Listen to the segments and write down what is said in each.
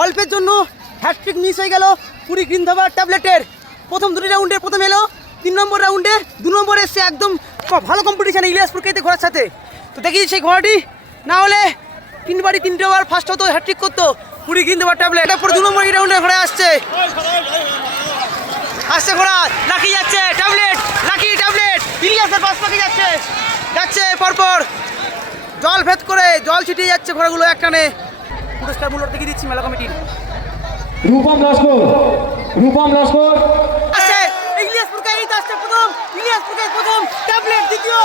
অল্পের জন্য hat trick miss হয়ে গেল পুরী গ্রিন ধাবার ট্যাবলেটের। প্রথম দুটি রাউন্ডে প্রথম এলো, 3 নম্বর রাউন্ডে 2 নম্বরে এসছে। একদম ভালো কম্পিটিশান ইলিয়াসপুর কেতে ঘোড়ার সাথে। তো দেখি সেই ঘোড়াটি না হলে 3 বার ফার্স্ট হতো, হ্যাটট্রিক করতো পুরী গ্রিন ধাবার ট্যাবলেট। এরপর 2 নম্বর রাউন্ডে ঘোড়া আসছে ঘোড়া, লাকি যাচ্ছে ট্যাবলেট, লাকি ট্যাবলেট ইলিয়াসের পাশ পাখি যাচ্ছে পরপর জল ভেদ করে জল ছিটিয়ে যাচ্ছে ঘোড়াগুলো একটানে। পুরস্কার মূল্য দেখিয়ে দিচ্ছি মেলা কমিটির। রূপম লস্কর আসছে ইলিয়াসপুরকে, এই আসছে প্রথম ইলিয়াসপুরকে প্রথম ট্যাবলেট, দ্বিতীয়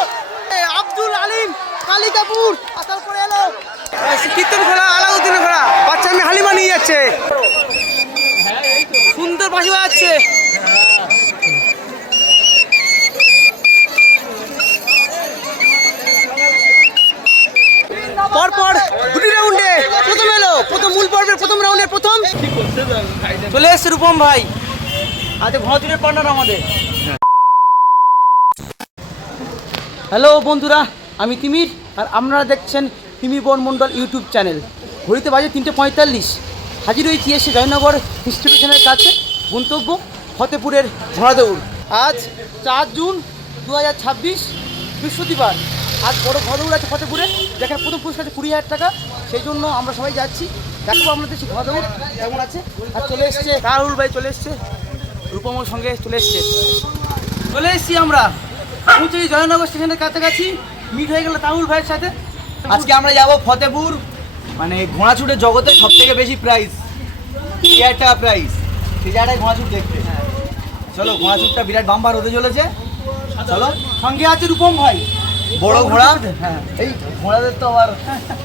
আব্দুল আলিম কালিকাপুর, তারপরে এলো কীর্তন ঘোড়া আলাউদ্দিনের ঘোড়া, বাচ্চা মেয়ে হালিমা নিয়ে যাচ্ছে, সুন্দর বাঁশি বাজাচ্ছে। পরপর দুটি রাউন্ডে প্রথম এলো, প্রথম মূল পর্বের প্রথম রাউন্ডের প্রথম চলে এসছে রূপম ভাই। আজ ঘোড়াচুরের পার্টনার আমাদের। হ্যালো বন্ধুরা, আমি তিমির আর আপনারা দেখছেন তিমির বন মণ্ডল ইউটিউব চ্যানেল। ঘড়িতে বাজে 3:45। হাজির হয়েছি এসে জয়নগর ইনস্টিটিউশনের কাছে, গন্তব্য ফতেপুরের ঘোড়াদৌড়। আজ 4 জুন 2026 বৃহস্পতিবার। আজ বড় ঘোড়াদৌড় আছে ফতেপুরে, যেখানে প্রথম পুরস্কার আছে 20,000 টাকা। সেই জন্য আমরা সবাই যাচ্ছি, দেখবো আপনাদের সেই ঘোড়াদৌড় কেমন আছে। আর চলে এসছে রাহুল ভাই, চলে এসছে রূপমের সঙ্গে চলে এসছি আমরা পৌঁছে জয়নগর স্টেশনের কাছাকাছি। মিট হয়ে গেল রাহুল ভাইয়ের সাথে। আজকে আমরা যাব ফতেপুর, মানে ঘোড়াছুটের জগতে সব থেকে বেশি প্রাইস 3,000 টাকা প্রাইস, সেই জায়গায় ঘোড়াছুট দেখতে। চলো, ঘোড়াছুটটা বিরাট বাম্পার হতে চলেছে। চলো, সঙ্গে আছে রূপম ভাই, বড় ঘোড়া। হ্যাঁ, এই ঘোড়াদের তো আবার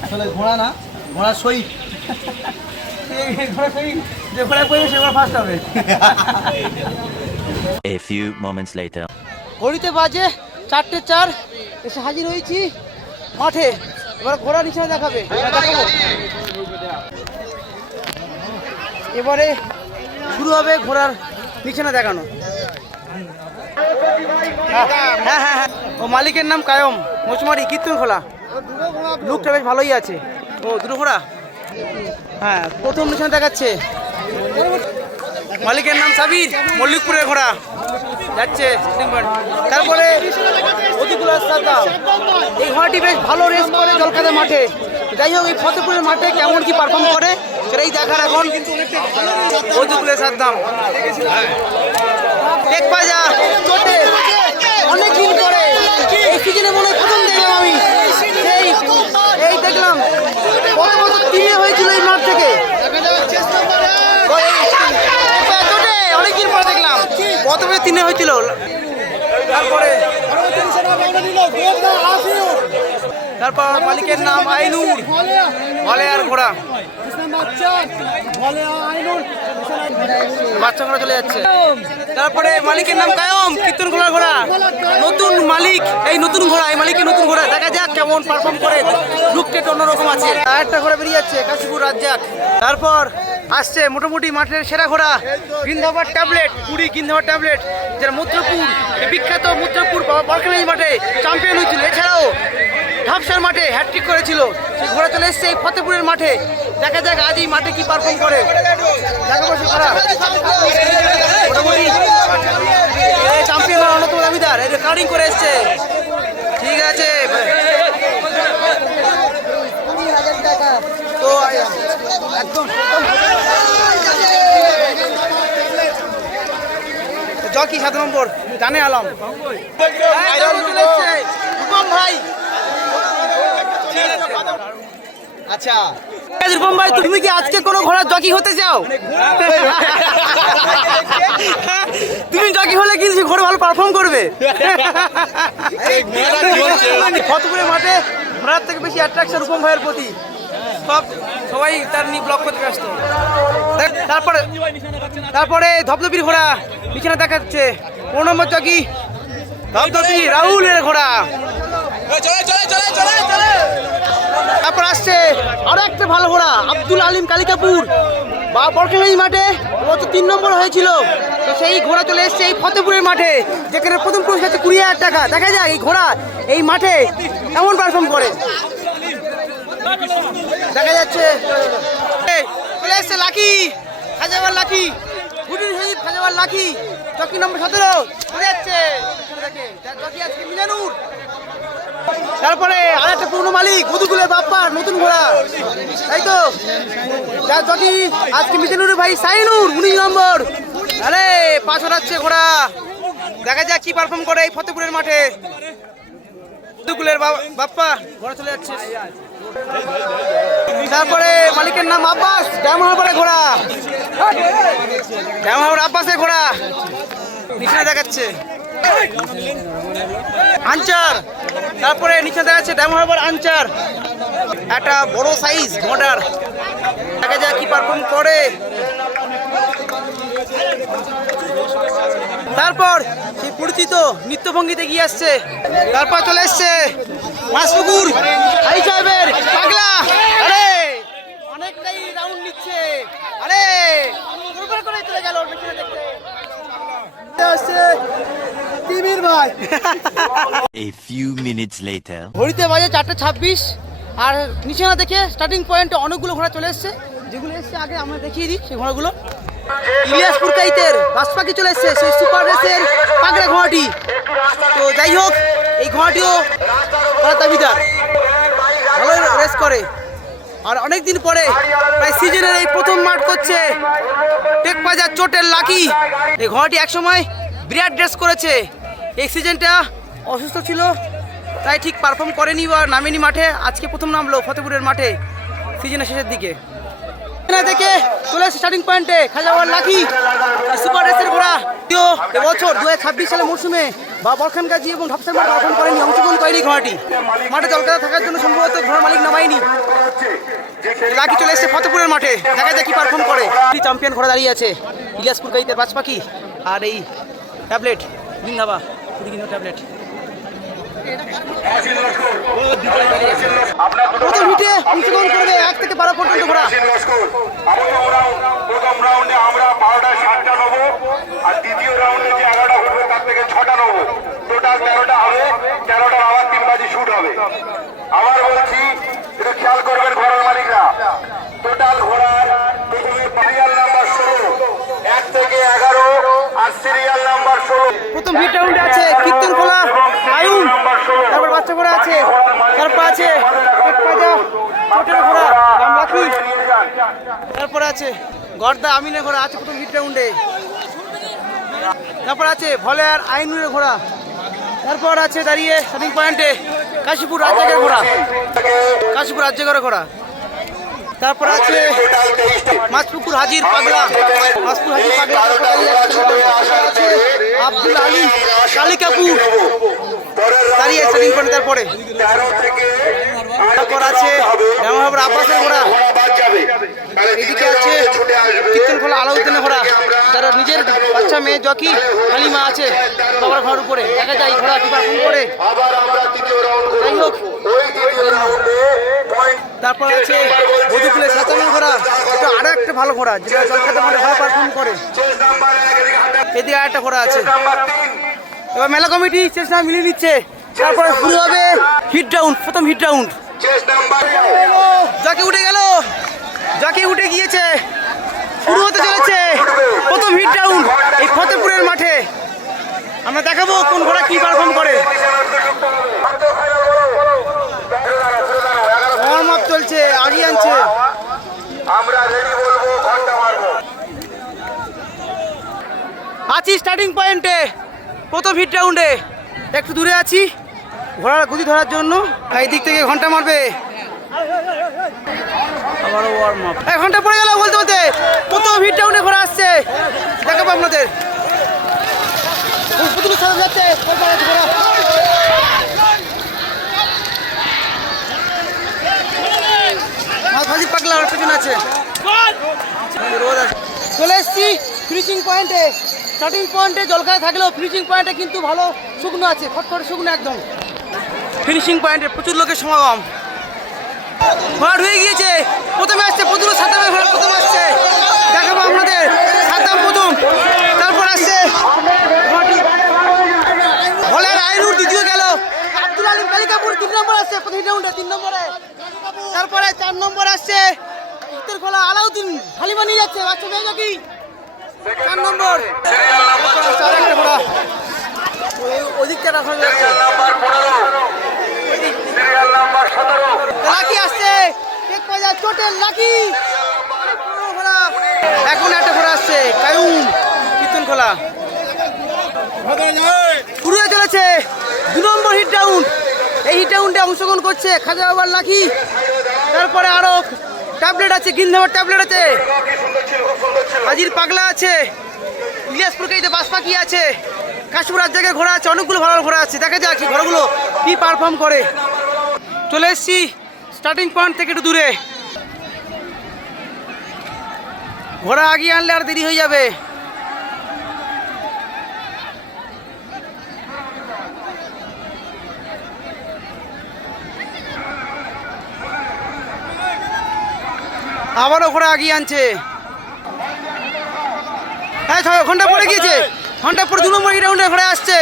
আসলে ঘোড়া না, ঘোড়া শহীদ। যে ঘোড়া পড়বে সে ফার্স্ট হবে। A few moments later. ঘড়িতে বাজে 4:04, এসে হাজির হয়েছি মাঠে। এবার ঘোড়া নিচে দেখাবে, দেখাবো। এবারে শুরু হবে ঘোড়ার নিচে দেখানো। হ্যাঁ, ও মালিকের নাম কায়ম মোচমারি, কীর্তন খোলা। লুকটা বেশ ভালোই আছে। ও দুটো ঘোড়া, হ্যাঁ প্রথম নিচে দেখাচ্ছে। মালিকের নাম সাবির, মল্লিকপুরের ঘোড়া যাচ্ছে। তারপরে অতিকুল সাদ্দাম, এই ঘোড়াটি বেশ ভালো রেস করে জলকাদা মাঠে। যাই হোক, এই ফতেপুরের মাঠে কেমন কি পারফর্ম করে সেটাই দেখার এখন। অতিকুলের সাদ্দাম টেক পাজা চোটে অনেক দিন পরে এই সিজনে মনে হয় প্রথম দেখলাম আমি। এই দেখলাম কত বছর 3 হয়েছিল এই মাঠ থেকে, অনেকদিন পরে দেখলাম কত বছর 3 হয়েছিল। তারপর মালিকের নাম আইনুর, বলে আর ঘোড়া বাচ্চা ঘোড়া চলে যাচ্ছে। তারপরে মালিকের নাম কায়ম, কীর্তন ঘোড়ার ঘোড়া, নতুন মালিক। এই নতুন ঘোড়া, এই মালিকের নতুন ঘোড়া, দেখা যাক কেমন পারফর্ম করে। লুকটেট অন্যরকম আছে। আরেকটা ঘোড়া বেরিয়ে যাচ্ছে, কাশীপুর রাজ্জাক। তারপর আসছে মোটামুটি মাঠের সেরা ঘোড়া গ্রিন ধাবার ট্যাবলেট, পুরী গ্রিন ধাবার ট্যাবলেট, যারা মুদ্রাপুর, বিখ্যাত মুদ্রাপুর বরখানাই মাঠে চ্যাম্পিয়ন হয়েছিল। এছাড়াও ঢাপসার মাঠে হ্যাটট্রিক করেছিল। সেই ঘোড়া চলে এসছে এই ফতেপুরের মাঠে। দেখা যাক আজ এই মাঠে কি পারফর্ম করে। দেখাবো সে ঘোড়া মোটামুটি চ্যাম্পিয়ন হওয়ার অন্যতম দাবিদার, এই রেকর্ডিং করে এসছে। ঠিক আছে, তো একদম জকি 7 নম্বর জানে আলম রূপম ভাই। আচ্ছা রূপম ভাই, তুমি কি আজকে কোনো ঘোড়ার জকি হতে চাও? তুমি জকি হলে কি ঘোড়া ভালো পারফর্ম করবে? ফতেপুরের মাঠে ঘোড়ার থেকে বেশি অ্যাট্রাকশন রূপম ভাইয়ের প্রতি। সবাই তার নিয়ে ব্লক করতে ব্যস্ত। তারপরে ধপধপির ঘোড়া পিছনে দেখাচ্ছে 15 নম্বর জকি ধপধপি রাহুলের ঘোড়া। তারপর আসছে আরো একটা ভালো ঘোড়া আব্দুল আলিম কালিকাপুর বা বরখানাই মাঠে, ও তো 3 নম্বর হয়েছিল। তো সেই ঘোড়া চলে এসছে এই ফতেপুরের মাঠে, যেখানে প্রথম পুরস্কার 20,000 টাকা। দেখা যায় এই ঘোড়া এই মাঠে এমন পারফর্ম করে। দেখা যাচ্ছে চলে এসছে লাকি লাকি, খাজাবার লাকি, গুডি শহীদ খাজাবার লাকি, চকি নম্বর 17 চলে যাচ্ছে। দেখে যার চকি আজকে মিজানুর। তারপরে আরেকটা পুরনো মালিক মধুকুলের বাপ্পার নতুন ঘোড়া, তাই তো যার চকি আজকে মিজানুরের ভাই সাইনুর 19 নম্বর। আরে পাঁচ হচ্ছে ঘোড়া, দেখা যাক কি পারফর্ম করে এই ফতেপুরের মাঠে। মধুকুলের বাপ্পা ঘোড়া চলে যাচ্ছে। তারপরে মালিকের নাম আব্বাস, ডায়মন্ড ঘোড়া, ডায়মন্ড আব্বাসের ঘোড়া নিচে দেখাচ্ছে আনচার। তারপরে নিচে দেখাচ্ছে ডায়মন্ড আনচার, একটা বড় সাইজ মডার, দেখা যাক কি পারফর্ম করে। তারপর সেই পরিচিত নৃত্যভঙ্গিতে গিয়ে আসছে। তারপর চলে এসছে মাসপুকুর হাই সাহেবের পাগলা। আরে অনেকটাই রাউন্ড নিচ্ছে, আরে দুর্বল করে চলে গেল পিছনে দেখতে আসছে টিভির ভাই। A few minutes later. ঘড়িতে বাজে 4:26 আর নিচে না দেখে স্টার্টিং পয়েন্টে অনেকগুলো ঘোড়া চলে এসছে। যেগুলো এসছে আগে আমরা দেখিয়ে দিই সেই ঘোড়াগুলো। ইলিয়াসপুর কাইতের বাসপাখি চলে এসছে, সেই সুপার রেসের পাগড়া ঘোড়াটি। তো যাই হোক, এই ঘোড়াটিও করার দাবিদার, ভালো রেস করে। আর অনেকদিন পরে প্রায় সিজনের এই প্রথম মাঠ করছে টেকবাজার চোটের লাকি। এই ঘোড়াটি একসময় বিরাট রেস করেছে, এই সিজনটা অসুস্থ ছিল তাই ঠিক পারফর্ম করেনি বা নামেনি মাঠে। আজকে প্রথম নামলো ফতেপুরের মাঠে সিজনের শেষের দিকে। দেখে চলে এসেছে স্টার্টিং পয়েন্টে খাজাওয়ার লাকি সুপার রেসের ঘোড়া। এবছর 2026 সালে মরশুমে বা বরখান গাজী এবং ঢপসার মাঠ পারফর্ম করেনি, অংশগ্রহণ করেনি ঘোড়াটি। মাঠে জলকাতা থাকার জন্য সম্ভবত ঘোড়ার মালিক নামায়নি। লাকি চলে এসেছে ফতেপুরের মাঠে, দেখা যায় কি পারফর্ম করে। চ্যাম্পিয়ন ঘোড়া দাঁড়িয়ে আছে ইলিয়াসপুর গাইতে বাজপাখি। আর এই ট্যাবলেট জিন্দাবা ট্যাবলেট প্রথম হিটে অংশগ্রহণ করবে 1 থেকে 12 পর্যন্ত ঘোড়া। প্রথম রাউন্ডে আমরা 12টা 7টা নেবো, আর দ্বিতীয় রাউন্ডে যে 11টা উঠবে তার থেকে 6টা নেবো। টোটাল 13টা হবে, 13টার আবার 3 বাজি শুট হবে। আবার বলছি, একটু খেয়াল করবেন ঘোড়ার মালিকরা। টোটাল ঘোড়ার প্রথমে সিরিয়াল নাম্বার 16, 1 থেকে 11 আর সিরিয়াল নাম্বার 16। প্রথম হিট রাউন্ডে আছে কীর্তনখোলা আয়ুন, তারপর বাচ্চা ঘোড়া আছে, তারপর আছে টেকপাজা চোটের ঘোড়া নাম লাকি, তারপর আছে গর্দা আমিনের ঘোড়া আছে প্রথম হিট রাউন্ডে, তারপর আছে ভলে আর আইনুরের ঘোড়া, তারপর আছে দাঁড়িয়ে স্টার্টিং পয়েন্টে কাশীপুর রাজ্জাকের ঘোড়া, কাশীপুর রাজ্জাকের ঘোড়া, তারপর আছে মাছপুকুর হাজির পাগলা, মাছপুর হাজির পাগলা, আছে আব্দুল আলী কালিকাপুর দাঁড়িয়ে স্টার্টিং পয়েন্ট। তারপর আছে রামাহাবুর আব্বাসের ঘোড়া, এদিকে আছে কীর্তনখোলা আলাউদ্দিনের ঘোড়া, যারা নিজের বাচ্চা মেয়ে জকি হালিমা আছে বাবার ঘোড়ার উপরে, দেখা যায় ঘোড়া কি পারফর্ম করে। যাই হোক, তারপর আছে মধুকুলের সাতামের ঘোড়া, এটা আরো একটা ভালো ঘোড়া যেটা জলখাতে মাঠে ভালো পারফর্ম করে। এদিকে আরেকটা ঘোড়া আছে। এবার মেলা কমিটি চেষ্টা মিলিয়ে নিচ্ছে, তারপরে শুরু হবে হিট রাউন্ড, প্রথম হিট রাউন্ড। জকি উঠে গেল, জকি উঠে গিয়েছে, শুরু হতে চলেছে প্রথম হিট রাউন্ড এই ফতেপুরের মাঠে। আমরা দেখাবো কোন ঘোড়া কি পারফর্ম করে। ওয়ার্ম আপ চলছে, আগিয়ে আনছে। আমরা রেডি বলবো, ঘন্টা মারবো। আছি স্টার্টিং পয়েন্টে প্রথম হিট রাউন্ডে, একটু দূরে আছি ঘোড়ার গতি ধরার জন্য, এই দিক থেকে ঘন্টা মারবে। আবারও ওয়ার্ম আপ, 1 ঘন্টা পড়ে গেল বলতে বলতে প্রথম হিট রাউন্ডে ঘোড়া আসছে, দেখাবো আপনাদের। পুতুলের সাথে যাচ্ছে ঘোড়া, মাঝি পাগলা ওর পেছনে আছে, রোদ আছে। চলে এসছি ফিনিশিং পয়েন্টে, স্টার্টিং পয়েন্টে জলখায় থাকলেও ফিনিশিং পয়েন্টে কিন্তু ভালো শুকনো আছে, খটখটে শুকনো একদম। ফিনিশিং পয়েন্টে প্রচুর লোকের সমাগম, ঘোড়া হয়ে গিয়েছে। প্রথমে আসছে প্রচুর সাতামের ঘোড়া, প্রথম আসছে, দেখাবো আপনাদের সাতাম প্রথম, তারপর আসছে ভোলার আইনুর দ্বিতীয় গেল, আব্দুল আলিম কালিকাপুর 3 নম্বর আসছে প্রথম রাউন্ডে 3 নম্বরে, তারপরে 4 নম্বর আসছে কীর্তনখোলা আলাউদ্দিন হালিমা নিয়ে যাচ্ছে বাচ্চা মেয়ে নাকি 4 নম্বর আর একটা ঘোড়া ওদিকটা রাখা যাচ্ছে লাকি আসছে টেক বাজার চোটের লাকি ঘোড়া এখন একটা ঘোড়া আসছে কায়ুম কীর্তন খোলা শুরু হয়ে চলেছে 2 নম্বর হিট রাউন্ড। এই হিট রাউন্ডে অংশগ্রহণ করছে খাজা বাবার লাকি, তারপরে আরো ট্যাবলেট আছে, গিন্ধাবার ট্যাবলেট আছে, হাজির পাগলা আছে, ইলিয়াসপুরকে বাস পাখি আছে, কাশপুর রাজ্জাকের ঘোড়া আছে, অনেকগুলো ভালো ঘোড়া আছে। দেখা যাক কি ঘোড়াগুলো কি পারফর্ম করে। চলে এসছি স্টার্টিং পয়েন্ট থেকে একটু দূরে, ঘোড়া আগিয়ে আনলে আর দেরি হয়ে যাবে। আবারও ঘোড়া আগিয়ে আনছে। হ্যাঁ ঘন্টা পরে গিয়েছে, ঘন্টা পরে 2 নম্বর রাউন্ডে ঘোড়া আসছে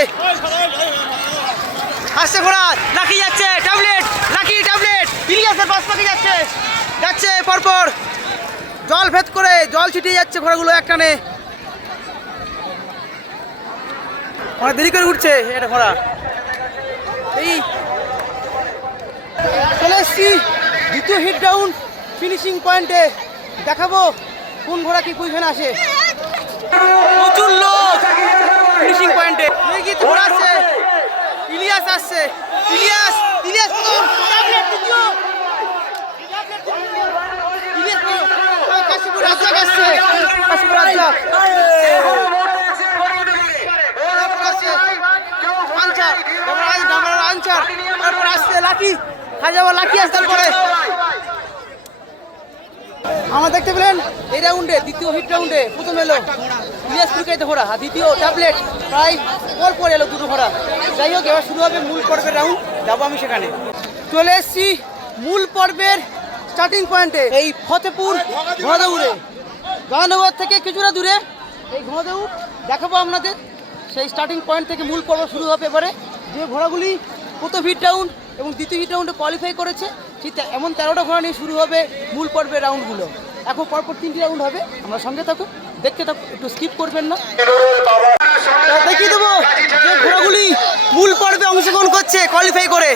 ঘোড়া লাকি যাচ্ছে, ট্যাবলেট লাকি ট্যাবলেট ইলিয়াসের পাশ পাখি যাচ্ছে যাচ্ছে পরপর জল ভেদ করে জল ছিটিয়ে যাচ্ছে ঘোড়াগুলো একটানে। অনেক দেরি করে উঠছে এটা ঘোড়া। এই চলে এসছি দ্বিতীয় হিট রাউন্ড ফিনিশিং পয়েন্টে, দেখাবো কোন ঘোড়া কি পজিশনে আসে। প্রচুর লোক ফিনিশিং পয়েন্টে, ঘোড়া আসছে, ইলিয়াস আসছে, ইলিয়াস প্রথম, ট্যাবলেট দ্বিতীয়, ইলিয়াস কাশীপুর রাজ্জাক আসছে, কাশীপুর রাজ্জাক আনচার, তারপর আসছে লাকি, খাজাবা লাকি আসছে। তারপরে আমরা দেখতে পেলেন এই রাউন্ডে দ্বিতীয় হিট রাউন্ডে প্রথম এলো ইলিয়াসপুরকে ঘোড়া, দ্বিতীয় ট্যাবলেট, প্রায় পর এলো 2 ঘোড়া। যাই হোক এবার শুরু হবে মূল পর্বের রাউন্ড, যাবো আমি সেখানে। চলে এসছি মূল পর্বের স্টার্টিং পয়েন্টে, এই ফতেপুর ঘোড়াদৌড়ে, জয়নগর থেকে কিছুটা দূরে এই ঘোড়াদৌড় দেখাবো আপনাদের। সেই স্টার্টিং পয়েন্ট থেকে মূল পর্ব শুরু হবে এবারে। যে ঘোড়াগুলি প্রথম হিট রাউন্ড এবং দ্বিতীয় হিট রাউন্ডে কোয়ালিফাই করেছে, ঠিক এমন 13টা ঘোড়া নিয়ে শুরু হবে মূল পর্বের রাউন্ডগুলো। এখন পরপর 3টি রাউন্ড হবে, আমরা সঙ্গে থাকুন, দেখতে থাকুন, একটু স্কিপ করবেন না। দেখিয়ে দেবো যে ঘোড়াগুলি মূল পর্বে অংশগ্রহণ করছে কোয়ালিফাই করে।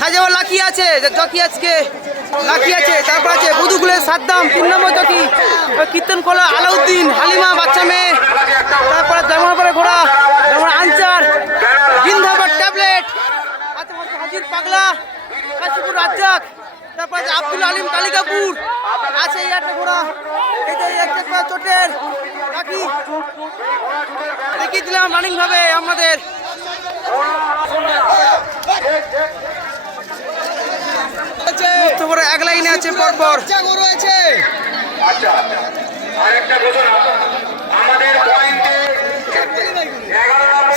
খাজাবা লাকি আছে, জকি আজকে লাকি আছে, তারপর আছে বধুগুলের সাদ্দাম 3 নম্বর জকি, কীর্তন খোলা আলাউদ্দিন, হালিমা বাচ্চা মেয়ে, তারপরে জামাপাড়া ঘোড়া, যেমন আনচার, গিন্ধাবার ট্যাবলেট, হাজির পাগলা, কাশীপুর রাজ্জাক, তারপর আছে আব্দুল আলিম কালিকাপুর আছে, এই একটা ঘোড়া, এটা চোটের লাকি দেখিয়ে দিলাম রানিং ভাবে আমাদের। এক লাইনে আছে পরপর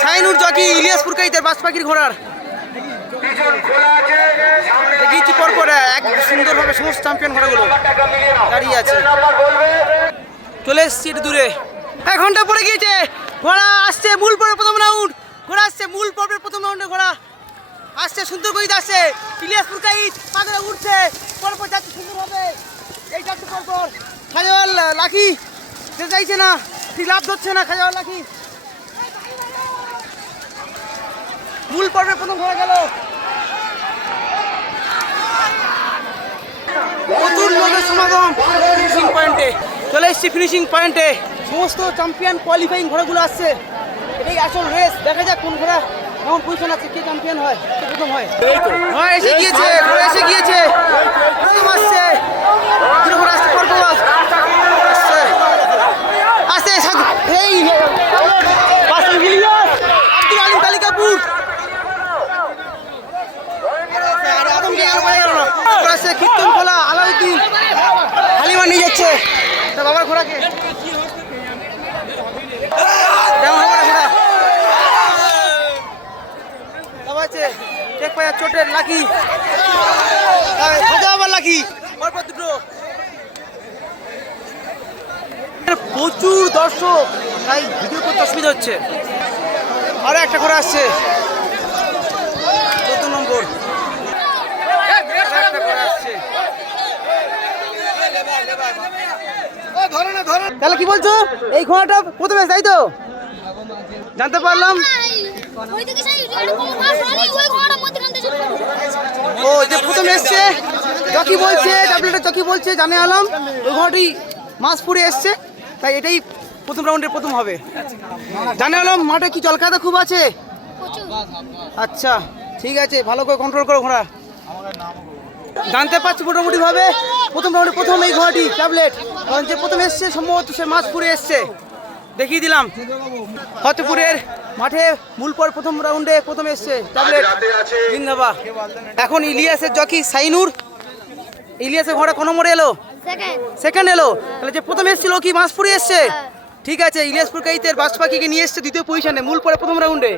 সাইনুর জকি, ইলিয়াসপুর কাইতের বাস পাখির ঘোড়ার দেখিয়েছি পরপর এক সুন্দরভাবে সমস্ত চ্যাম্পিয়ন ঘোড়াগুলো দাঁড়িয়ে আছে। চলে এসছি একটু দূরে, 1 ঘন্টা পরে গিয়েছে, ঘোড়া আসছে মূল পর্বের প্রথম রাউন্ড, ঘোড়া আসছে মূল পর্বের প্রথম রাউন্ডে, ঘোড়া আসছে সুন্দর গতিতে আসছে, ইলিয়াসপুর কাইত পাগলা উঠছে পরপর যাচ্ছে সুন্দরভাবে, এই যাচ্ছে পরপর। খাজাওয়াল লাকি যে চাইছে না, ঠিক লাভ ধরছে না খাজাওয়াল লাকি, মূল পর্বের প্রথম ঘোড়া গেল। প্রচুর লোকের সমাগম ফিনিশিং পয়েন্টে, চলে এসছি ফিনিশিং পয়েন্টে, সমস্ত চ্যাম্পিয়ন কোয়ালিফাইং ঘোড়াগুলো আসছে। এটাই আসল রেস, দেখা যাক কোন ঘোড়া কেমন পজিশন আছে, কে চ্যাম্পিয়ন হয়, প্রথম হয়। হ্যাঁ এসে গিয়েছে, ঘোড়া এসে গিয়েছে, প্রথম আসছে, ঘোড়া আসছে পরপর আসছে আসছে এই আব্দুল আলিম কালিকাপুর কীর্তন খোলা আলাউদ্দিন, হালিমা নিয়ে যাচ্ছে তার বাবার ঘোড়াকে, চোটের লাকি, আবার লাকি পরপর 2। প্রচুর দর্শক, তাই ভিডিও করতে অসুবিধা হচ্ছে। আরো একটা ঘোড়া আসছে 14 নম্বর, তাহলে কি বলছো এই ঘোড়াটা প্রথমে তাই তো জানতে পারলাম। ও যে প্রথম এসছে জকি বলছে ট্যাবলেটের জকি বলছে জানে আলাম ওই ঘোড়াটি মাঝপুরে এসছে, তাই এটাই প্রথম রাউন্ডের প্রথম হবে। জানে আলাম মাঠে কি জলখাতা খুব আছে? আচ্ছা ঠিক আছে, ভালো করে কন্ট্রোল করো ঘোড়া। জানতে পারছি মোটামুটি ভাবে প্রথম রাউন্ডে প্রথম এই ঘোড়াটি ট্যাবলেট, কারণ যে প্রথম এসছে সম্ভবত সে মাঝপুরে এসছে। দেখিয়ে দিলাম ফতেপুরের মাঠে মূল পর প্রথম রাউন্ডে প্রথম এসছে ট্যাবলেট জিন্দাবাদ। এখন ইলিয়াসের জকি সাইনুর, ইলিয়াসের ঘোড়া কোন নম্বরে এলো? সেকেন্ড এলো। তাহলে যে প্রথম এসেছিল কি মাঝপুরে এসছে? ঠিক আছে, ইলিয়াসপুর কাইতের বাস পাখিকে নিয়ে এসছে দ্বিতীয় পজিশনে মূল পরে প্রথম রাউন্ডে।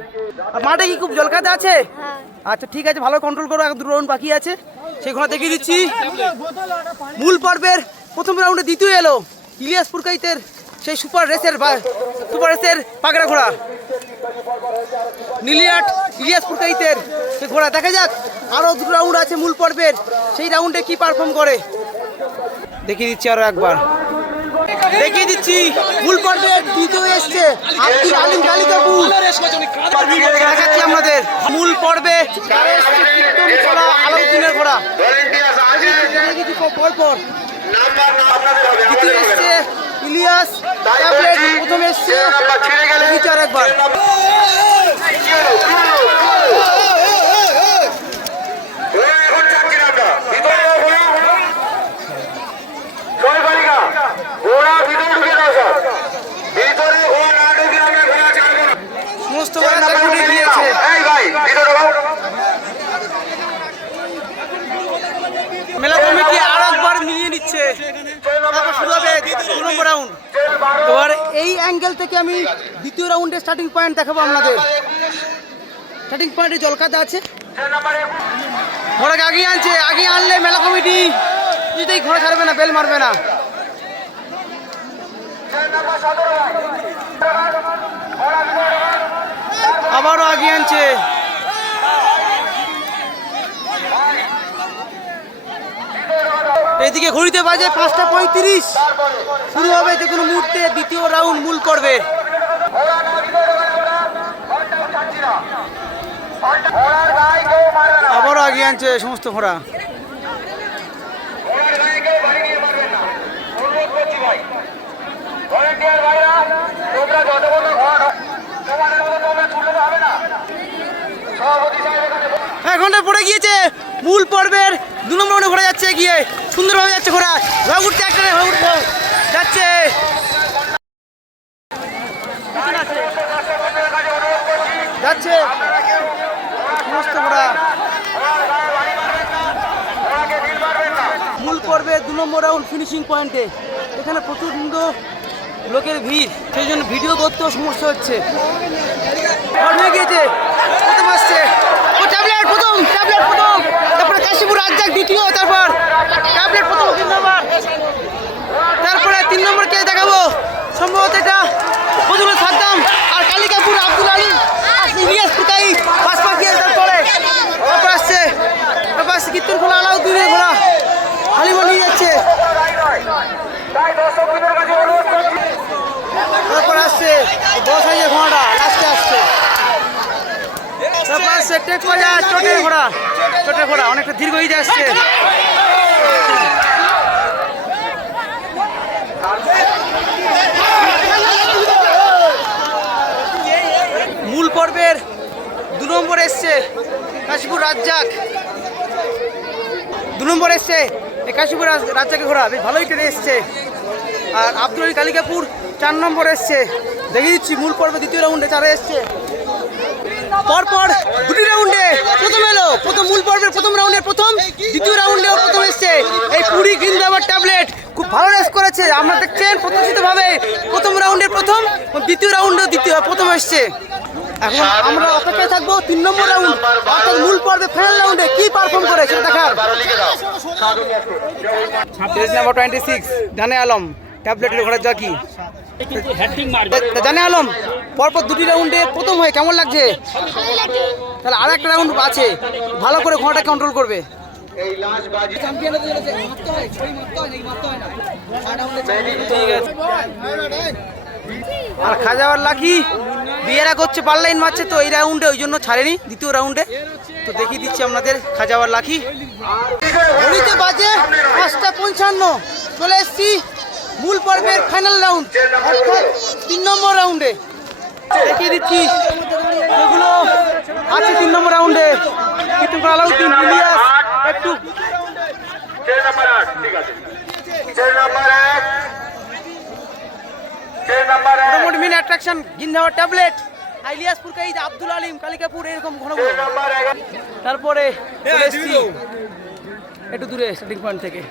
আর মাঠে কি খুব জলখাতে আছে? আচ্ছা ঠিক আছে, ভালো কন্ট্রোল করো, এক দুটো রাউন্ড বাকি আছে সেই ঘোড়া দেখিয়ে দিচ্ছি। মূল পর্বের প্রথম রাউন্ডে দ্বিতীয় এলো ইলিয়াসপুর কাইতের সেই সুপার রেসের পাগড়া ঘোড়া নীলিয়াট ইলিয়াসপুর কাইতের সে ঘোড়া। দেখা যাক আরও দুটো রাউন্ড আছে মূল পর্বের, সেই রাউন্ডে কি পারফর্ম করে দেখিয়ে দিচ্ছি। আরো একবার দেখিয়ে দিচ্ছি মূল পর্বের দ্বিতীয় এসছে আব্দুল আলিম কালিকাপুর। দেখাচ্ছি আমাদের মূল পর্বে আলাউদ্দিনের ঘোড়া পরপর দ্বিতীয় এসছে ইলিয়াস ট্যাবলেট, প্রথম এসছে বিচার একবার। সমস্ত দিয়েছে মেলা কমিটি আর একবার মিলিয়ে নিচ্ছে, তারপর শুরু হবে 2 নম্বর রাউন্ড। এবার এই অ্যাঙ্গেল থেকে আমি দ্বিতীয় রাউন্ডের স্টার্টিং পয়েন্ট দেখাবো আপনাদের। স্টার্টিং পয়েন্টে জলখাতা আছে, ঘোড়াকে আগিয়ে আনছে, আগিয়ে আনলে মেলা কমিটি কিছুতেই ঘোড়া ছাড়বে না, বেল মারবে না। আবারও আগিয়ে আনছে, এদিকে ঘড়িতে বাজে 5:35, শুরু হবে যে কোনো মুহূর্তে দ্বিতীয় রাউন্ড মূল পর্বে। আবারও আগিয়ে আনছে সমস্ত ঘোড়া। এক ঘন্টা পড়ে গিয়েছে মূল পর্বের 2 নম্বর রাউন্ডে ঘোড়া যাচ্ছে, গিয়ে সুন্দরভাবে যাচ্ছে ঘোড়া, ঘুরতে একটা যাচ্ছে যাচ্ছে সমস্ত ঘোড়া। মূল পর্বে 2 নম্বর রাউন্ড ফিনিশিং পয়েন্টে, এখানে প্রচণ্ড লোকের ভিড়, সেই জন্য ভিডিও করতেও সমস্যা হচ্ছে। হয়ে গিয়েছে প্রথম আসছে ও ট্যাবলেট প্রথম, তারপরে কাশীপুর রাজ্জাক দ্বিতীয়, তারপর ট্যাবলেট প্রথম 3 নম্বর, তারপরে 3 নম্বরকে দেখাবো সম্ভবত এটা ফজলুল সাদ্দাম আর কালিকাপুর আব্দুল আলিম ইলিয়াসপুর কাই বাসপাখি, তারপর আসছে কীর্তন খোলা আলাউদ্দিনের ঘোড়া হালিমা নিয়ে যাচ্ছে, তারপর আসছে 10 হাজার ঘোড়াটা লাস্টে আসছে, তারপর আসছে টেক বাজার চটের ঘোড়া অনেকটা দীর্ঘ হয়ে আসছে। মূল পর্বের 2 নম্বর এসছে কাশীপুর রাজ্জাক, 2 নম্বর এসছে এই কাশীপুর রাজ্জাকের ঘোড়া, বেশ ভালোই ট্রেনে এসছে। আর আব্দুল আলী কালিকাপুর 4 নম্বর এসছে, দেখিয়ে দিচ্ছি মূল পর্বে দ্বিতীয় রাউন্ডে 4 এসছে। পরপর 2টি রাউন্ডে প্রথম এলো, প্রথম মূল পর্বের প্রথম রাউন্ডের প্রথম, দ্বিতীয় রাউন্ডেও প্রথম এসছে এই পুরী জিন্দাবাদ ট্যাবলেট, খুব ভালো রেস করেছে। আমরা দেখছেন প্রত্যাশিতভাবে প্রথম রাউন্ডের প্রথম, দ্বিতীয় রাউন্ডেও প্রথম এসছে। এখন আমরা অপেক্ষায় থাকবো 3 নম্বর রাউন্ড, অর্থাৎ মূল পর্বে ফাইনাল রাউন্ডে কি পারফর্ম করে সেটা দেখার। নাম্বার 26 জানে আলম ট্যাবলেটের ঘোড়া জাকি। জানে আলম পরপর 2টি রাউন্ডে প্রথম হয়ে কেমন লাগছে? তাহলে আর একটা রাউন্ড আছে, ভালো করে ঘোড়াটা কন্ট্রোল করবে। এই লাস্ট বাজি চ্যাম্পিয়ন হতে চলেছে, মারতে হয়, ছড়ি মারতে হয় নাকি মারতে হয় না? ঠিক আছে। আর খাজাওয়ার লাকি বিয়েরা করছে, পার লাইন মারছে তো এই রাউন্ডে, ওই জন্য ছাড়েনি দ্বিতীয় রাউন্ডে। তো দেখিয়ে দিচ্ছি আপনাদের খাজাওয়ার লাকি। ঘড়িতে বাজে 5:55, চলে এসছি মূল পর্বের ফাইনাল রাউন্ড, অর্থাৎ 3 নম্বর রাউন্ডে। দেখিয়ে দিচ্ছি এগুলো আছে 3 নম্বর রাউন্ডে। কিন্তু আলাউদ্দিন, ইলিয়াস একটু চেন নাম্বার 8, ঠিক আছে। চেন নাম্বার 1, চেন নাম্বার 1, মোটামুটি মেন অ্যাট্রাকশন গিন্ধাওয়ার ট্যাবলেট, ইলিয়াস পুরকাইত, আব্দুল আলিম, কালিকাপুর, এরকম ঘন ঘন। চেন নাম্বার 11, তারপরে চলে এসছি একটু দূরে স্টার্টিং পয়েন্ট থেকে,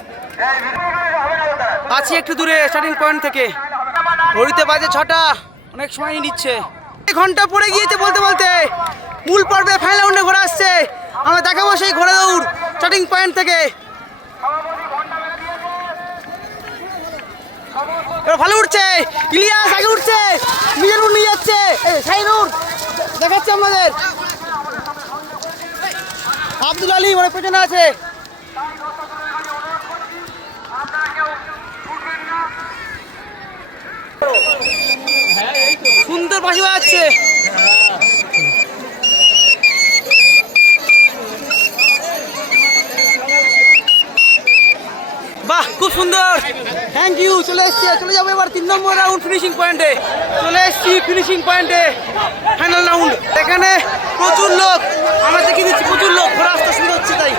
আছি একটু দূরে স্টার্টিং পয়েন্ট থেকে। ঘড়িতে বাজে 6টা, অনেক সময় নিচ্ছে, ঘন্টা পড়ে গিয়েছে বলতে বলতে। মূল পর্বে ফাইনাল রাউন্ডে ঘোড়া আসছে, আমরা দেখাবো সেই ঘোড়া দৌড় স্টার্টিং পয়েন্ট থেকে। এবার ভালো উঠছে, ইলিয়াস আগে উঠছে, মিজানুর নিয়ে যাচ্ছে, শাহিনুর দেখাচ্ছে আমাদের, আব্দুল আলিম অনেক পেছনে আছে। সুন্দর বাঁশি বাজাচ্ছে। বাহ, খুব সুন্দর, থ্যাংক ইউ। চলে এসছি, চলে যাবো এবার 3 নম্বর রাউন্ড ফিনিশিং পয়েন্টে। চলে এসছি ফিনিশিং পয়েন্টে, ফাইনাল রাউন্ড। এখানে প্রচুর লোক, আমরা দেখিয়ে দিচ্ছি, প্রচুর লোক, ঘোরা আসতে শুরু হচ্ছে। তাই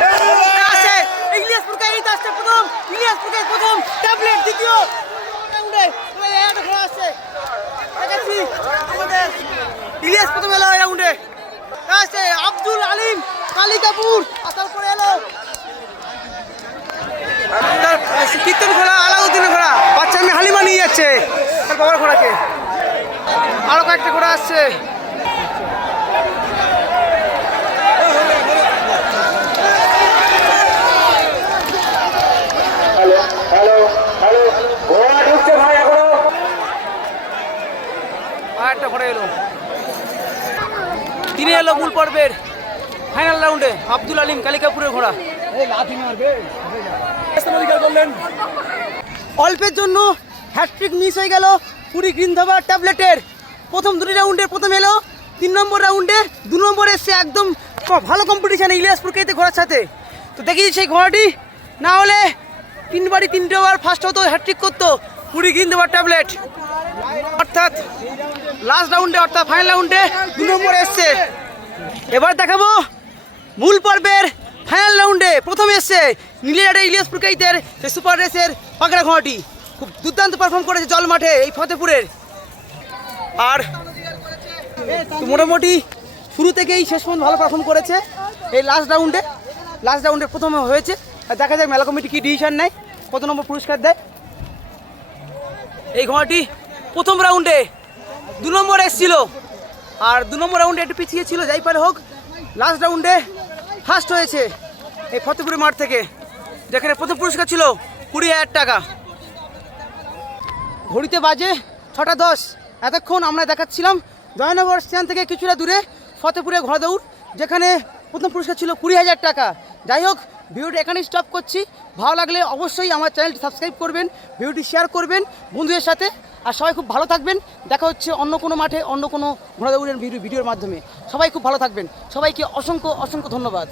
আসে ইলিয়াস পুরকাইত, আসছে প্রথম, ইলিয়াস পুরকাইত প্রথম, ট্যাবলেট দ্বিতীয় রাউন্ডে ঘোরা আসছে। দেখাচ্ছি আমাদের ইলিয়াস প্রথম এলো এই রাউন্ডে, আসছে আব্দুল আলিম, কালিকাপুর, আর তারপরে এলো কীর্তন ঘোড়া, আলাউদ্দিনের ঘোড়া, বাচ্চা মেয়ে হালিমা নিয়ে যাচ্ছে তার বাবার ঘোড়াকে। আরো কয়েকটা ঘোড়া আসছে। হ্যালো হ্যালো হ্যালো, ঘোড়া ঢুকছে ভাই এখনো। আর একটা ঘোড়া এলো, তিনি এলো মূল পর্বের ফাইনাল রাউন্ডে, আব্দুল আলিম, কালিকাপুরের ঘোড়া। অল্পের জন্য হ্যাটট্রিক মিস হয়ে গেল পুরী গ্রিনধাবার ট্যাবলেটের। প্রথম 2 রাউন্ডে প্রথম এলো, 3 নম্বর রাউন্ডে 2 নম্বর এসছে, একদম ভালো কম্পিটিশানে ইলিয়াস পুরকাইতে ঘোড়ার সাথে। তো দেখি সেই ঘোড়াটি না হলে 3 বার ফার্স্ট হতো, হ্যাটট্রিক করতো পুরী গ্রিনধাবার ট্যাবলেট। অর্থাৎ লাস্ট রাউন্ডে, অর্থাৎ ফাইনাল রাউন্ডে 2 নম্বর এসছে। এবার দেখাবো মূল পর্বের ফাইনাল রাউন্ডে প্রথম এসছে নীলিয়াডে ইলিয়াস পুরকাইতের সেই সুপার রেসের পাকড়া ঘোড়াটি। খুব দুর্দান্ত পারফর্ম করেছে জল মাঠে এই ফতেপুরের। আর তো মোটামুটি শুরু থেকেই শেষ পর্যন্ত ভালো পারফর্ম করেছে এই লাস্ট রাউন্ডে প্রথমে হয়েছে। আর দেখা যাক মেলা কমিটি কী ডিসিশন নেয়, কত নম্বর পুরস্কার দেয়। এই ঘোড়াটি প্রথম রাউন্ডে 2 নম্বর এসেছিল, আর 2 নম্বর রাউন্ডে একটু পিছিয়ে ছিল, যাই পারে হোক লাস্ট রাউন্ডে ফার্স্ট হয়েছে এই ফতেপুরের মাঠ থেকে, যেখানে প্রথম পুরস্কার ছিল 20,000 টাকা। ঘড়িতে বাজে 6:10। এতক্ষণ আমরা দেখাচ্ছিলাম জয়নগর স্ট্যান্ড থেকে কিছুটা দূরে ফতেপুরে ঘোড়া দৌড়, যেখানে প্রথম পুরস্কার ছিল 20,000 টাকা। যাই হোক, ভিডিওটি এখানেই স্টপ করছি। ভালো লাগলে অবশ্যই আমার চ্যানেলটি সাবস্ক্রাইব করবেন, ভিডিওটি শেয়ার করবেন বন্ধুদের সাথে। আর সবাই খুব ভালো থাকবেন, দেখা হচ্ছে অন্য কোনো মাঠে অন্য কোনো ঘোড়া দৌড়ের ভিডিওর মাধ্যমে। সবাই খুব ভালো থাকবেন, সবাইকে অসংখ্য অসংখ্য ধন্যবাদ।